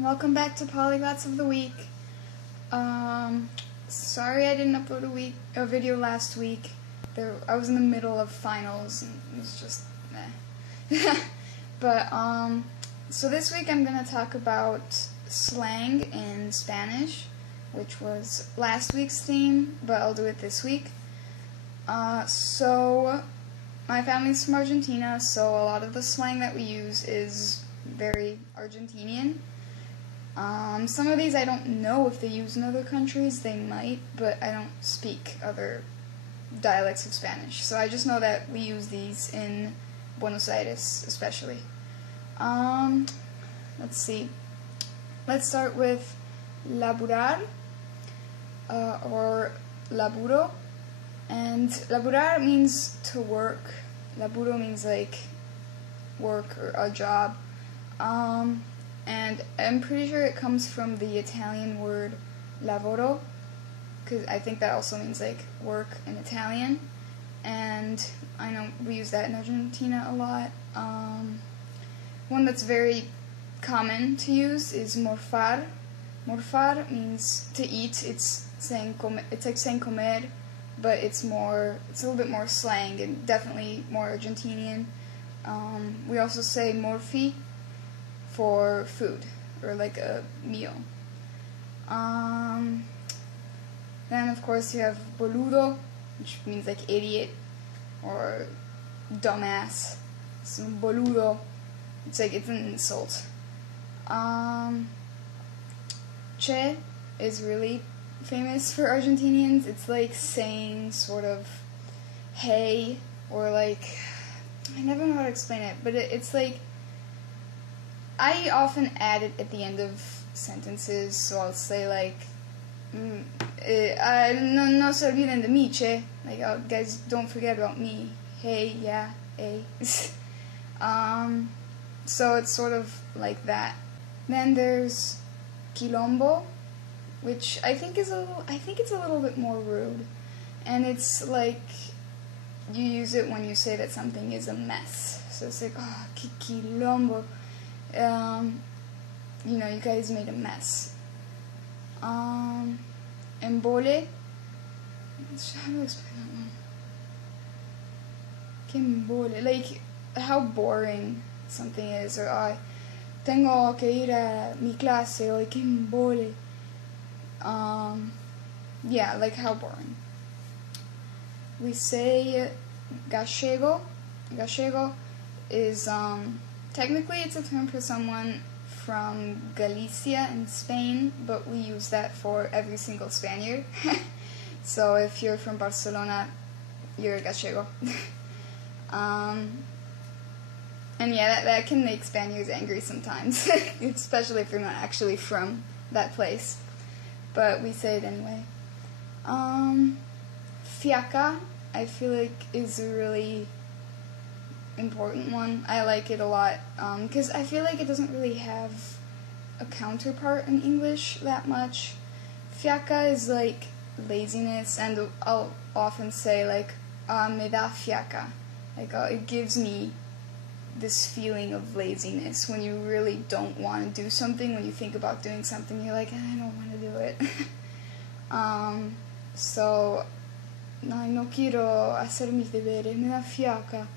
Welcome back to Polyglots of the Week. Sorry I didn't upload a video last week. I was in the middle of finals and it was just meh. But so this week I'm gonna talk about slang in Spanish, which was last week's theme, but I'll do it this week. So my family's from Argentina, so a lot of the slang that we use is very Argentinian. Some of these I don't know if they use in other countries, they might, but I don't speak other dialects of Spanish. So I just know that we use these in Buenos Aires, especially. Let's see. Let's start with laburar, or laburo. And laburar means to work. Laburo means like work or a job. And I'm pretty sure it comes from the Italian word lavoro, because I think that also means like work in Italian, and I know we use that in Argentina a lot. One that's very common to use is morfar. Morfar means to eat. It's like saying comer, but it's a little bit more slang and definitely more Argentinian. We also say Morphe for food, or like a meal. Then of course you have Boludo, which means like idiot, or dumbass. So Boludo, it's an insult. Che is really famous for Argentinians. It's like saying sort of hey, or like, I never know how to explain it, but it's like, I often add it at the end of sentences, so I'll say like, no se olviden de mí, che. Like, oh, guys, don't forget about me. Hey, yeah, hey. So it's sort of like that. Then there's quilombo, which I think it's a little bit more rude, and it's like you use it when you say that something is a mess. So it's like, oh, quilombo. You guys made a mess. Embole. How do I explain that one? Que embole. Like, how boring something is, or tengo que ir a mi clase, or que embole. Yeah, like how boring. We say gallego. Gallego is, technically it's a term for someone from Galicia in Spain, but we use that for every single Spaniard. So if you're from Barcelona, you're a gallego. And yeah, that can make Spaniards angry sometimes, especially if you're not actually from that place. But we say it anyway. Fiaca, I feel like, is a really important one. I like it a lot, because I feel like it doesn't really have a counterpart in English that much. Fiaca is like laziness, and I'll often say like, me da fiaca. Like, it gives me this feeling of laziness when you really don't want to do something. When you think about doing something, you're like, I don't want to do it. So, no quiero hacer mis deberes, me da fiaca.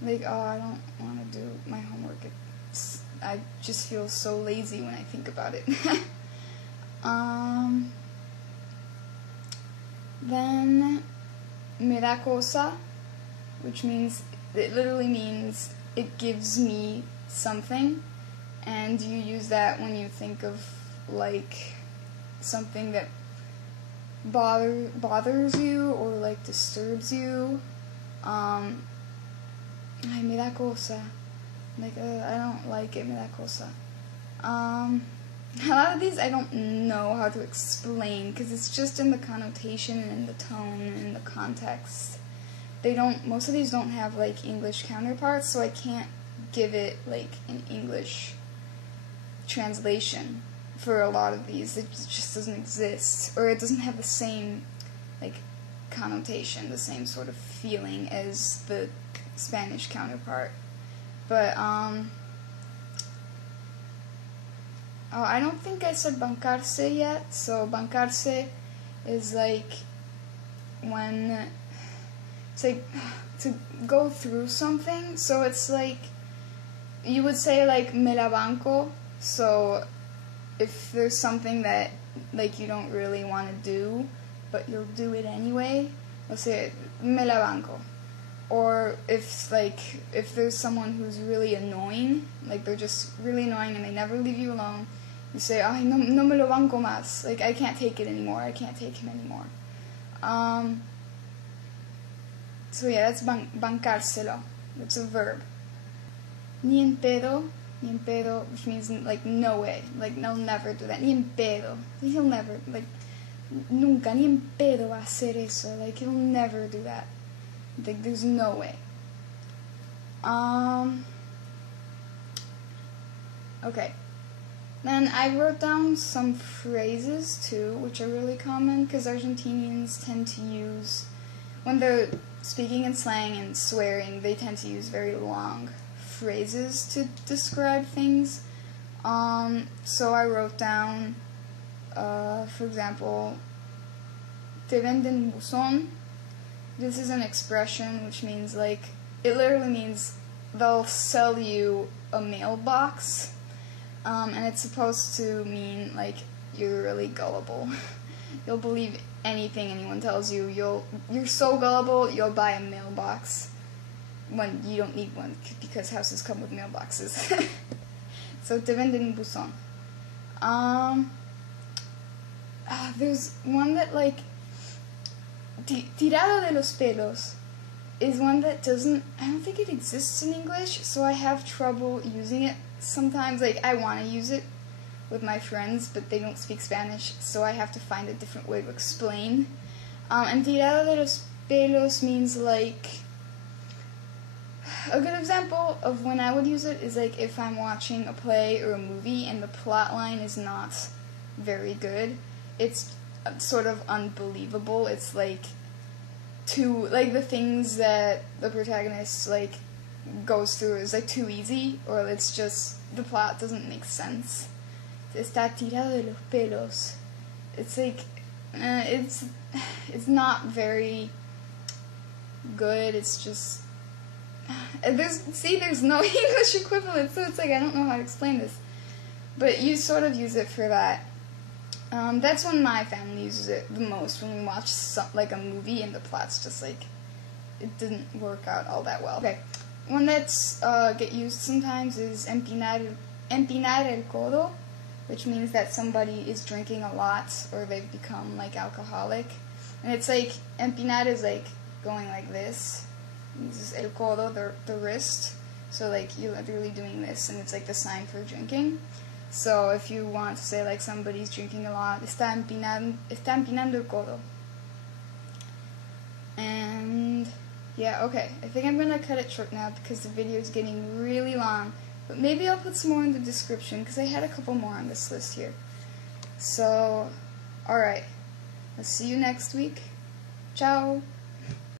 Like, oh, I don't want to do my homework. I just feel so lazy when I think about it. Then, me da cosa, which means, it literally means it gives me something, and you use that when you think of, like, something that bothers you, or, like, disturbs you. Ay, me da cosa. Like, I don't like it, me da cosa. A lot of these I don't know how to explain, because it's just in the connotation and in the tone and in the context. Most of these don't have, like, English counterparts, so I can't give it, like, an English translation for a lot of these. It just doesn't exist, or it doesn't have the same, like, connotation, the same sort of feeling as the Spanish counterpart. But, Oh, I don't think I said bankarse yet. So bankarse is like when it's like to go through something. So it's like you would say like me la banco. So if there's something that like you don't really want to do, but you'll do it anyway, you'll say me la banco. Or if there's someone who's really annoying, like they're just really annoying and they never leave you alone, you say, ay, no me lo banco más. Like, I can't take it anymore. I can't take him anymore. So yeah, that's bancárselo. It's a verb. Ni en pedo, which means like no way. Like, they'll never do that. Ni en pedo. He'll never, like, nunca, ni en pedo va a hacer eso. Like, he'll never do that. Like, there's no way. Okay. Then I wrote down some phrases too, which are really common because Argentinians tend to use, when they're speaking in slang and swearing, they tend to use very long phrases to describe things. So I wrote down, for example, Debending buzón. This is an expression which means like, it literally means they'll sell you a mailbox. And it's supposed to mean, like, you're really gullible. You'll believe anything anyone tells you. You're so gullible, you'll buy a mailbox when you don't need one, because houses come with mailboxes. So, te venden buzón. There's one that, like, tirado de los pelos is one that I don't think it exists in English, so I have trouble using it. Sometimes, like, I want to use it with my friends, but they don't speak Spanish, so I have to find a different way to explain. And tirado de los pelos means, like, a good example of when I would use it is, like, if I'm watching a play or a movie and the plot line is not very good. It's sort of unbelievable. It's, like, the things that the protagonist, like, goes through is like too easy, or it's just the plot doesn't make sense. Está tirado de los pelos. It's like it's not very good. It's just there's no English equivalent, so it's like I don't know how to explain this. But you sort of use it for that. That's when my family uses it the most, when we watch like a movie and the plot's just like it didn't work out all that well. Okay. One that's get used sometimes is empinar el codo, which means that somebody is drinking a lot or they've become like alcoholic. And it's like, empinar is like going like this. This is el codo, the wrist. So like you're literally doing this, and it's like the sign for drinking. So if you want to say like somebody's drinking a lot, está empinando el codo. And yeah, okay. I think I'm going to cut it short now because the video is getting really long. But maybe I'll put some more in the description because I had a couple more on this list here. So, alright. I'll see you next week. Ciao!